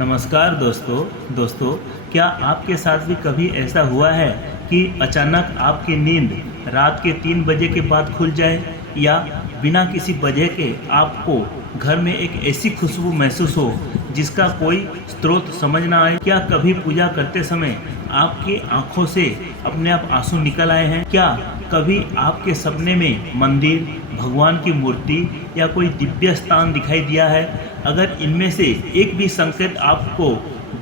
नमस्कार दोस्तों, क्या आपके साथ भी कभी ऐसा हुआ है कि अचानक आपकी नींद रात के 3 बजे के बाद खुल जाए या बिना किसी वजह के आपको घर में एक ऐसी खुशबू महसूस हो जिसका कोई स्रोत समझ ना आए? क्या कभी पूजा करते समय आपकी आंखों से अपने आप आंसू निकल आए हैं? क्या कभी आपके सपने में मंदिर, भगवान की मूर्ति या कोई दिव्य स्थान दिखाई दिया है? अगर इनमें से एक भी संकेत आपको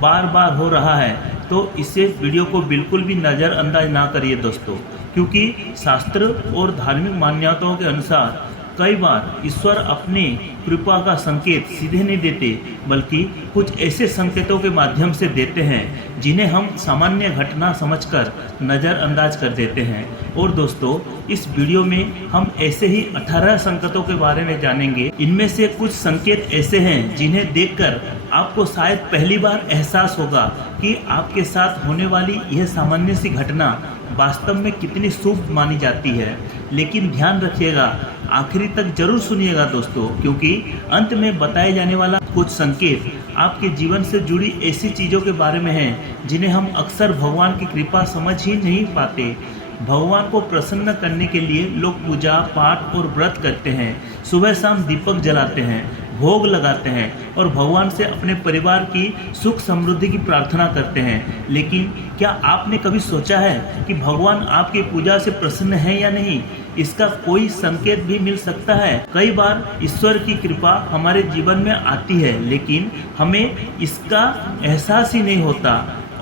बार बार हो रहा है तो इसे वीडियो को बिल्कुल भी नज़रअंदाज ना करिए दोस्तों, क्योंकि शास्त्र और धार्मिक मान्यताओं के अनुसार कई बार ईश्वर अपनी कृपा का संकेत सीधे नहीं देते, बल्कि कुछ ऐसे संकेतों के माध्यम से देते हैं जिन्हें हम सामान्य घटना समझकर नज़रअंदाज कर देते हैं। और दोस्तों, इस वीडियो में हम ऐसे ही 18 संकेतों के बारे में जानेंगे। इनमें से कुछ संकेत ऐसे हैं जिन्हें देखकर आपको शायद पहली बार एहसास होगा कि आपके साथ होने वाली यह सामान्य सी घटना वास्तव में कितनी शुभ मानी जाती है। लेकिन ध्यान रखिएगा, आखिरी तक जरूर सुनिएगा दोस्तों, क्योंकि अंत में बताए जाने वाला कुछ संकेत आपके जीवन से जुड़ी ऐसी चीज़ों के बारे में हैं जिन्हें हम अक्सर भगवान की कृपा समझ ही नहीं पाते। भगवान को प्रसन्न करने के लिए लोग पूजा पाठ और व्रत करते हैं, सुबह शाम दीपक जलाते हैं, भोग लगाते हैं और भगवान से अपने परिवार की सुख समृद्धि की प्रार्थना करते हैं। लेकिन क्या आपने कभी सोचा है कि भगवान आपकी पूजा से प्रसन्न है या नहीं? इसका कोई संकेत भी मिल सकता है। कई बार ईश्वर की कृपा हमारे जीवन में आती है, लेकिन हमें इसका एहसास ही नहीं होता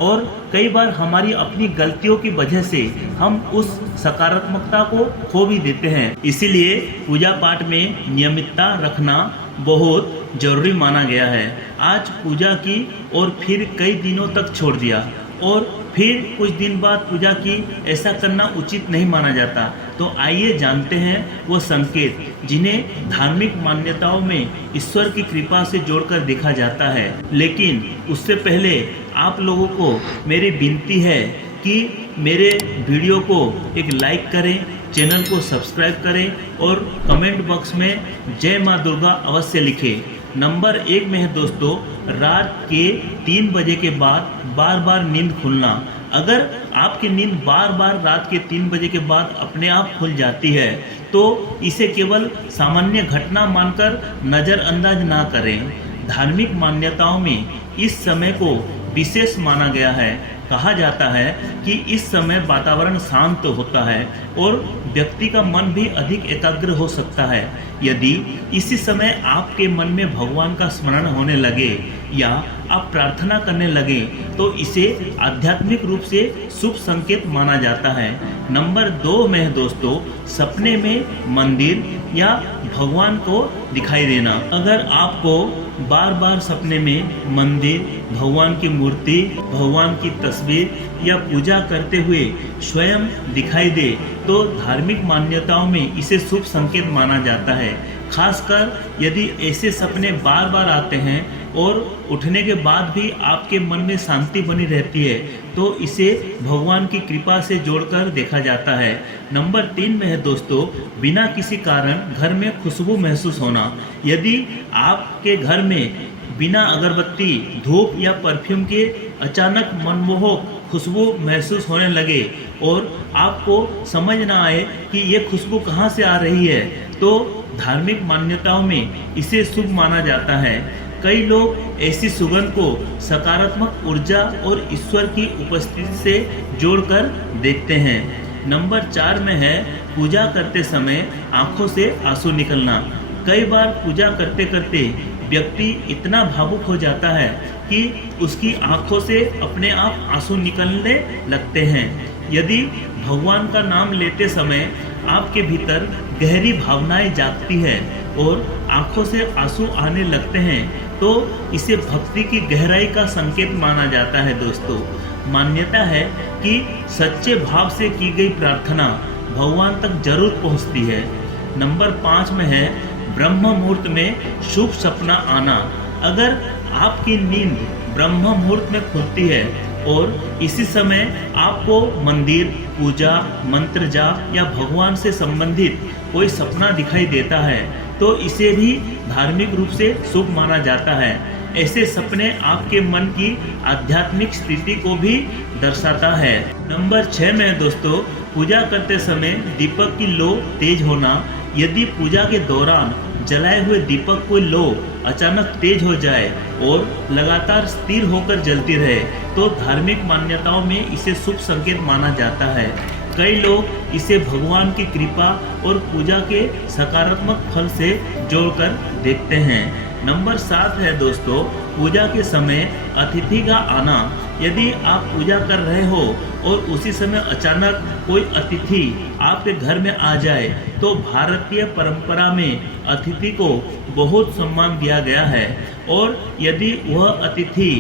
और कई बार हमारी अपनी गलतियों की वजह से हम उस सकारात्मकता को खो भी देते हैं। इसीलिए पूजा पाठ में नियमितता रखना बहुत जरूरी माना गया है। आज पूजा की और फिर कई दिनों तक छोड़ दिया और फिर कुछ दिन बाद पूजा की, ऐसा करना उचित नहीं माना जाता। तो आइए जानते हैं वो संकेत जिन्हें धार्मिक मान्यताओं में ईश्वर की कृपा से जोड़कर देखा जाता है। लेकिन उससे पहले आप लोगों को मेरी विनती है कि मेरे वीडियो को एक लाइक करें, चैनल को सब्सक्राइब करें और कमेंट बॉक्स में जय माँ दुर्गा अवश्य लिखें। नंबर 1 में है दोस्तों, रात के 3 बजे के बाद बार बार नींद खुलना। अगर आपकी नींद बार बार रात के 3 बजे के बाद अपने आप खुल जाती है तो इसे केवल सामान्य घटना मानकर नज़रअंदाज ना करें। धार्मिक मान्यताओं में इस समय को विशेष माना गया है। कहा जाता है कि इस समय वातावरण शांत होता है और व्यक्ति का मन भी अधिक एकाग्र हो सकता है। यदि इसी समय आपके मन में भगवान का स्मरण होने लगे या आप प्रार्थना करने लगे तो इसे आध्यात्मिक रूप से शुभ संकेत माना जाता है। नंबर 2 में है दोस्तों, सपने में मंदिर या भगवान को दिखाई देना। अगर आपको बार बार सपने में मंदिर, भगवान की मूर्ति, भगवान की तस्वीर या पूजा करते हुए स्वयं दिखाई दे तो धार्मिक मान्यताओं में इसे शुभ संकेत माना जाता है। खासकर यदि ऐसे सपने बार बार आते हैं और उठने के बाद भी आपके मन में शांति बनी रहती है तो इसे भगवान की कृपा से जोड़कर देखा जाता है। नंबर 3 में है दोस्तों, बिना किसी कारण घर में खुशबू महसूस होना। यदि आपके घर में बिना अगरबत्ती, धूप या परफ्यूम के अचानक मनमोहक खुशबू महसूस होने लगे और आपको समझ ना आए कि ये खुशबू कहाँ से आ रही है तो धार्मिक मान्यताओं में इसे शुभ माना जाता है। कई लोग ऐसी सुगंध को सकारात्मक ऊर्जा और ईश्वर की उपस्थिति से जोड़कर देखते हैं। नंबर 4 में है पूजा करते समय आंखों से आंसू निकलना। कई बार पूजा करते करते व्यक्ति इतना भावुक हो जाता है कि उसकी आंखों से अपने आप आंसू निकलने लगते हैं। यदि भगवान का नाम लेते समय आपके भीतर गहरी भावनाएं जागती है और आंखों से आंसू आने लगते हैं तो इसे भक्ति की गहराई का संकेत माना जाता है दोस्तों। मान्यता है कि सच्चे भाव से की गई प्रार्थना भगवान तक जरूर पहुंचती है। नंबर 5 में है ब्रह्म मुहूर्त में शुभ सपना आना। अगर आपकी नींद ब्रह्म मुहूर्त में खुलती है और इसी समय आपको मंदिर, पूजा, मंत्र जाप या भगवान से संबंधित कोई सपना दिखाई देता है तो इसे भी धार्मिक रूप से शुभ माना जाता है। ऐसे सपने आपके मन की आध्यात्मिक स्थिति को भी दर्शाता है। नंबर 6 में है दोस्तों, पूजा करते समय दीपक की लो तेज होना। यदि पूजा के दौरान जलाए हुए दीपक की लो अचानक तेज हो जाए और लगातार स्थिर होकर जलती रहे तो धार्मिक मान्यताओं में इसे शुभ संकेत माना जाता है। कई लोग इसे भगवान की कृपा और पूजा के सकारात्मक फल से जोड़कर देखते हैं। नंबर 7 है दोस्तों, पूजा के समय अतिथि का आना। यदि आप पूजा कर रहे हो और उसी समय अचानक कोई अतिथि आपके घर में आ जाए तो भारतीय परंपरा में अतिथि को बहुत सम्मान दिया गया है और यदि वह अतिथि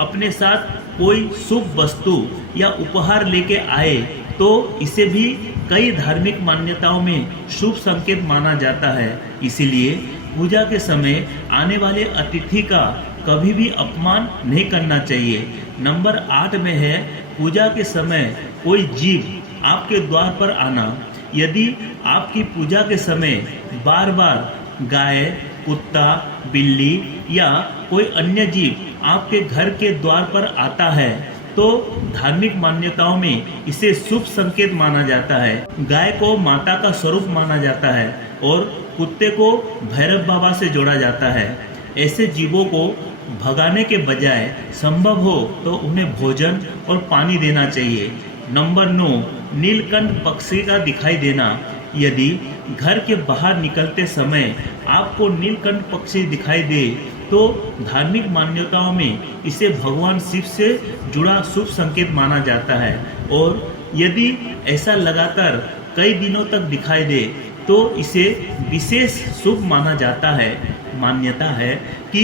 अपने साथ कोई शुभ वस्तु या उपहार लेके आए तो इसे भी कई धार्मिक मान्यताओं में शुभ संकेत माना जाता है। इसीलिए पूजा के समय आने वाले अतिथि का कभी भी अपमान नहीं करना चाहिए। नंबर 8 में है, पूजा के समय कोई जीव आपके द्वार पर आना। यदि आपकी पूजा के समय बार बार गाय, कुत्ता, बिल्ली या कोई अन्य जीव आपके घर के द्वार पर आता है तो धार्मिक मान्यताओं में इसे शुभ संकेत माना जाता है। गाय को माता का स्वरूप माना जाता है और कुत्ते को भैरव बाबा से जोड़ा जाता है। ऐसे जीवों को भगाने के बजाय संभव हो तो उन्हें भोजन और पानी देना चाहिए। नंबर 9, नीलकंठ पक्षी का दिखाई देना। यदि घर के बाहर निकलते समय आपको नीलकंठ पक्षी दिखाई दे तो धार्मिक मान्यताओं में इसे भगवान शिव से जुड़ा शुभ संकेत माना जाता है और यदि ऐसा लगातार कई दिनों तक दिखाई दे तो इसे विशेष शुभ माना जाता है। मान्यता है कि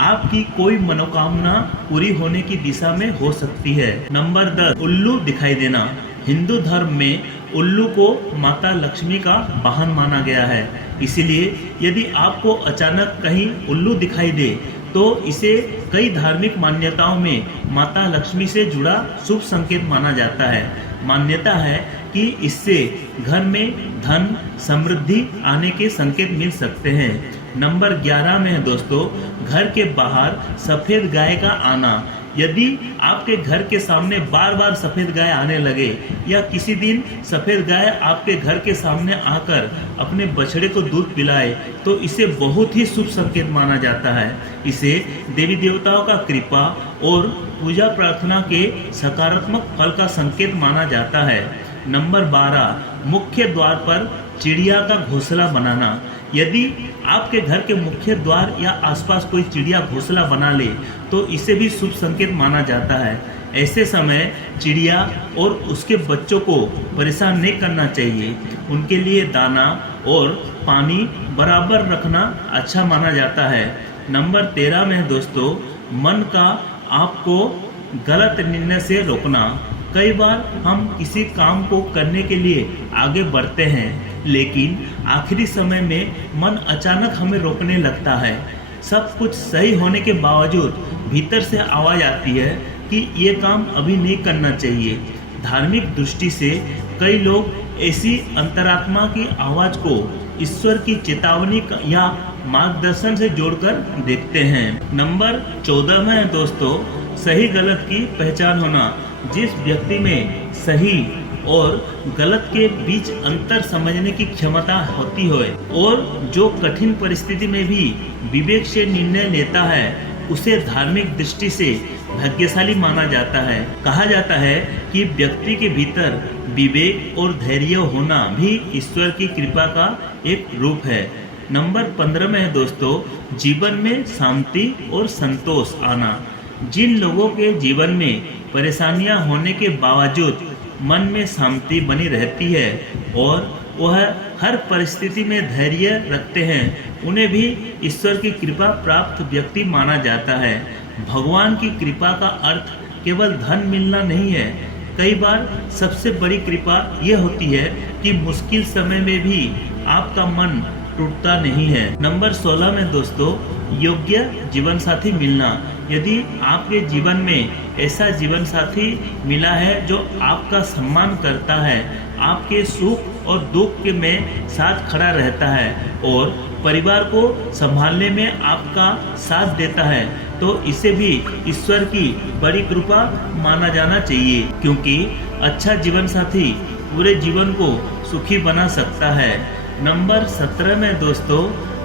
आपकी कोई मनोकामना पूरी होने की दिशा में हो सकती है। नंबर 10, उल्लू दिखाई देना। हिंदू धर्म में उल्लू को माता लक्ष्मी का वाहन माना गया है। इसलिए यदि आपको अचानक कहीं उल्लू दिखाई दे तो इसे कई धार्मिक मान्यताओं में माता लक्ष्मी से जुड़ा शुभ संकेत माना जाता है। मान्यता है कि इससे घर में धन समृद्धि आने के संकेत मिल सकते हैं। नंबर 11 में है दोस्तों, घर के बाहर सफ़ेद गाय का आना। यदि आपके घर के सामने बार बार सफ़ेद गाय आने लगे या किसी दिन सफ़ेद गाय आपके घर के सामने आकर अपने बछड़े को दूध पिलाए तो इसे बहुत ही शुभ संकेत माना जाता है। इसे देवी देवताओं का कृपा और पूजा प्रार्थना के सकारात्मक फल का संकेत माना जाता है। नंबर 12, मुख्य द्वार पर चिड़िया का घोंसला बनाना। यदि आपके घर के मुख्य द्वार या आसपास कोई चिड़िया घोंसला बना ले तो इसे भी शुभ संकेत माना जाता है। ऐसे समय चिड़िया और उसके बच्चों को परेशान नहीं करना चाहिए। उनके लिए दाना और पानी बराबर रखना अच्छा माना जाता है। नंबर 13 में दोस्तों, मन का आपको गलत निर्णय से रोकना। कई बार हम किसी काम को करने के लिए आगे बढ़ते हैं लेकिन आखिरी समय में मन अचानक हमें रोकने लगता है। सब कुछ सही होने के बावजूद भीतर से आवाज़ आती है कि ये काम अभी नहीं करना चाहिए। धार्मिक दृष्टि से कई लोग ऐसी अंतरात्मा की आवाज़ को ईश्वर की चेतावनी या मार्गदर्शन से जोड़कर देखते हैं। नंबर 14 में है दोस्तों, सही गलत की पहचान होना। जिस व्यक्ति में सही और गलत के बीच अंतर समझने की क्षमता होती है और जो कठिन परिस्थिति में भी विवेक से निर्णय लेता है उसे धार्मिक दृष्टि से भाग्यशाली माना जाता है। कहा जाता है कि व्यक्ति के भीतर विवेक और धैर्य होना भी ईश्वर की कृपा का एक रूप है। नंबर 15 में है दोस्तों, जीवन में शांति और संतोष आना। जिन लोगों के जीवन में परेशानियां होने के बावजूद मन में शांति बनी रहती है और वह हर परिस्थिति में धैर्य रखते हैं उन्हें भी ईश्वर की कृपा प्राप्त व्यक्ति माना जाता है। भगवान की कृपा का अर्थ केवल धन मिलना नहीं है। कई बार सबसे बड़ी कृपा ये होती है कि मुश्किल समय में भी आपका मन टूटता नहीं है। नंबर 16 में दोस्तों, योग्य जीवन साथी मिलना। यदि आपके जीवन में ऐसा जीवन साथी मिला है जो आपका सम्मान करता है, आपके सुख और दुख के में साथ खड़ा रहता है और परिवार को संभालने में आपका साथ देता है तो इसे भी ईश्वर की बड़ी कृपा माना जाना चाहिए, क्योंकि अच्छा जीवन साथी पूरे जीवन को सुखी बना सकता है। नंबर 17 में दोस्तों,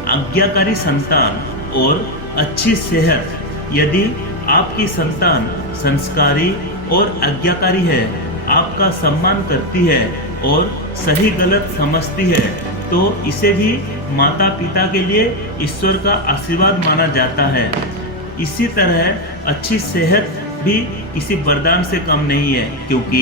आज्ञाकारी संतान और अच्छी सेहत। यदि आपकी संतान संस्कारी और आज्ञाकारी है, आपका सम्मान करती है और सही गलत समझती है, तो इसे भी माता पिता के लिए ईश्वर का आशीर्वाद माना जाता है। इसी तरह अच्छी सेहत भी किसी वरदान से कम नहीं है, क्योंकि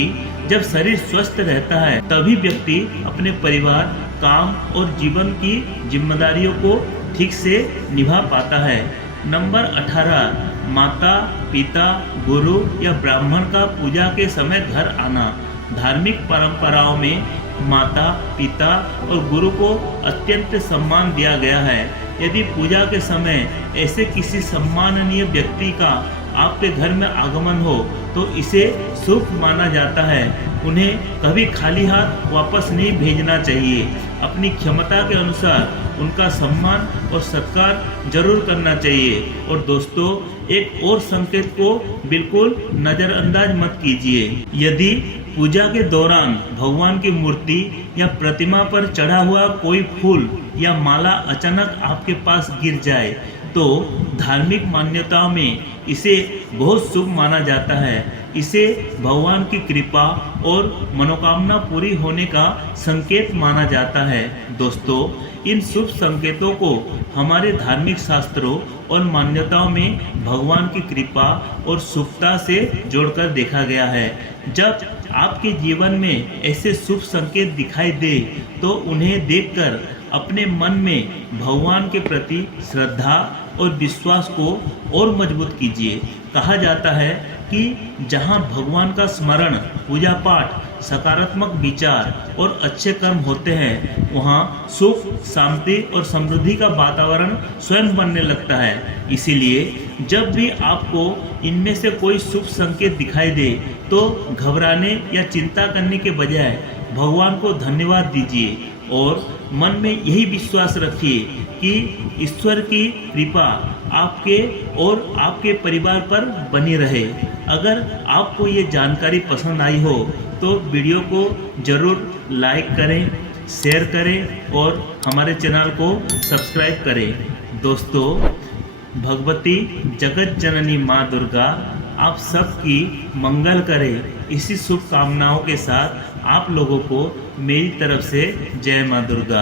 जब शरीर स्वस्थ रहता है तभी व्यक्ति अपने परिवार, काम और जीवन की जिम्मेदारियों को ठीक से निभा पाता है। नंबर 18, माता पिता, गुरु या ब्राह्मण का पूजा के समय घर आना। धार्मिक परंपराओं में माता पिता और गुरु को अत्यंत सम्मान दिया गया है। यदि पूजा के समय ऐसे किसी सम्माननीय व्यक्ति का आपके घर में आगमन हो तो इसे शुभ माना जाता है। उन्हें कभी खाली हाथ वापस नहीं भेजना चाहिए। अपनी क्षमता के अनुसार उनका सम्मान और सत्कार जरूर करना चाहिए। और दोस्तों, एक और संकेत को बिल्कुल नज़रअंदाज मत कीजिए। यदि पूजा के दौरान भगवान की मूर्ति या प्रतिमा पर चढ़ा हुआ कोई फूल या माला अचानक आपके पास गिर जाए तो धार्मिक मान्यताओं में इसे बहुत शुभ माना जाता है। इसे भगवान की कृपा और मनोकामना पूरी होने का संकेत माना जाता है। दोस्तों, इन शुभ संकेतों को हमारे धार्मिक शास्त्रों और मान्यताओं में भगवान की कृपा और शुभता से जोड़कर देखा गया है। जब आपके जीवन में ऐसे शुभ संकेत दिखाई दे तो उन्हें देखकर अपने मन में भगवान के प्रति श्रद्धा और विश्वास को और मजबूत कीजिए। कहा जाता है कि जहाँ भगवान का स्मरण, पूजा पाठ, सकारात्मक विचार और अच्छे कर्म होते हैं, वहाँ सुख, शांति और समृद्धि का वातावरण स्वयं बनने लगता है। इसीलिए जब भी आपको इनमें से कोई शुभ संकेत दिखाई दे तो घबराने या चिंता करने के बजाय भगवान को धन्यवाद दीजिए और मन में यही विश्वास रखिए कि ईश्वर की कृपा आपके और आपके परिवार पर बनी रहे। अगर आपको ये जानकारी पसंद आई हो तो वीडियो को ज़रूर लाइक करें, शेयर करें और हमारे चैनल को सब्सक्राइब करें। दोस्तों, भगवती जगत जननी माँ दुर्गा आप सबकी मंगल करे। इसी शुभकामनाओं के साथ आप लोगों को मेरी तरफ से जय माँ दुर्गा।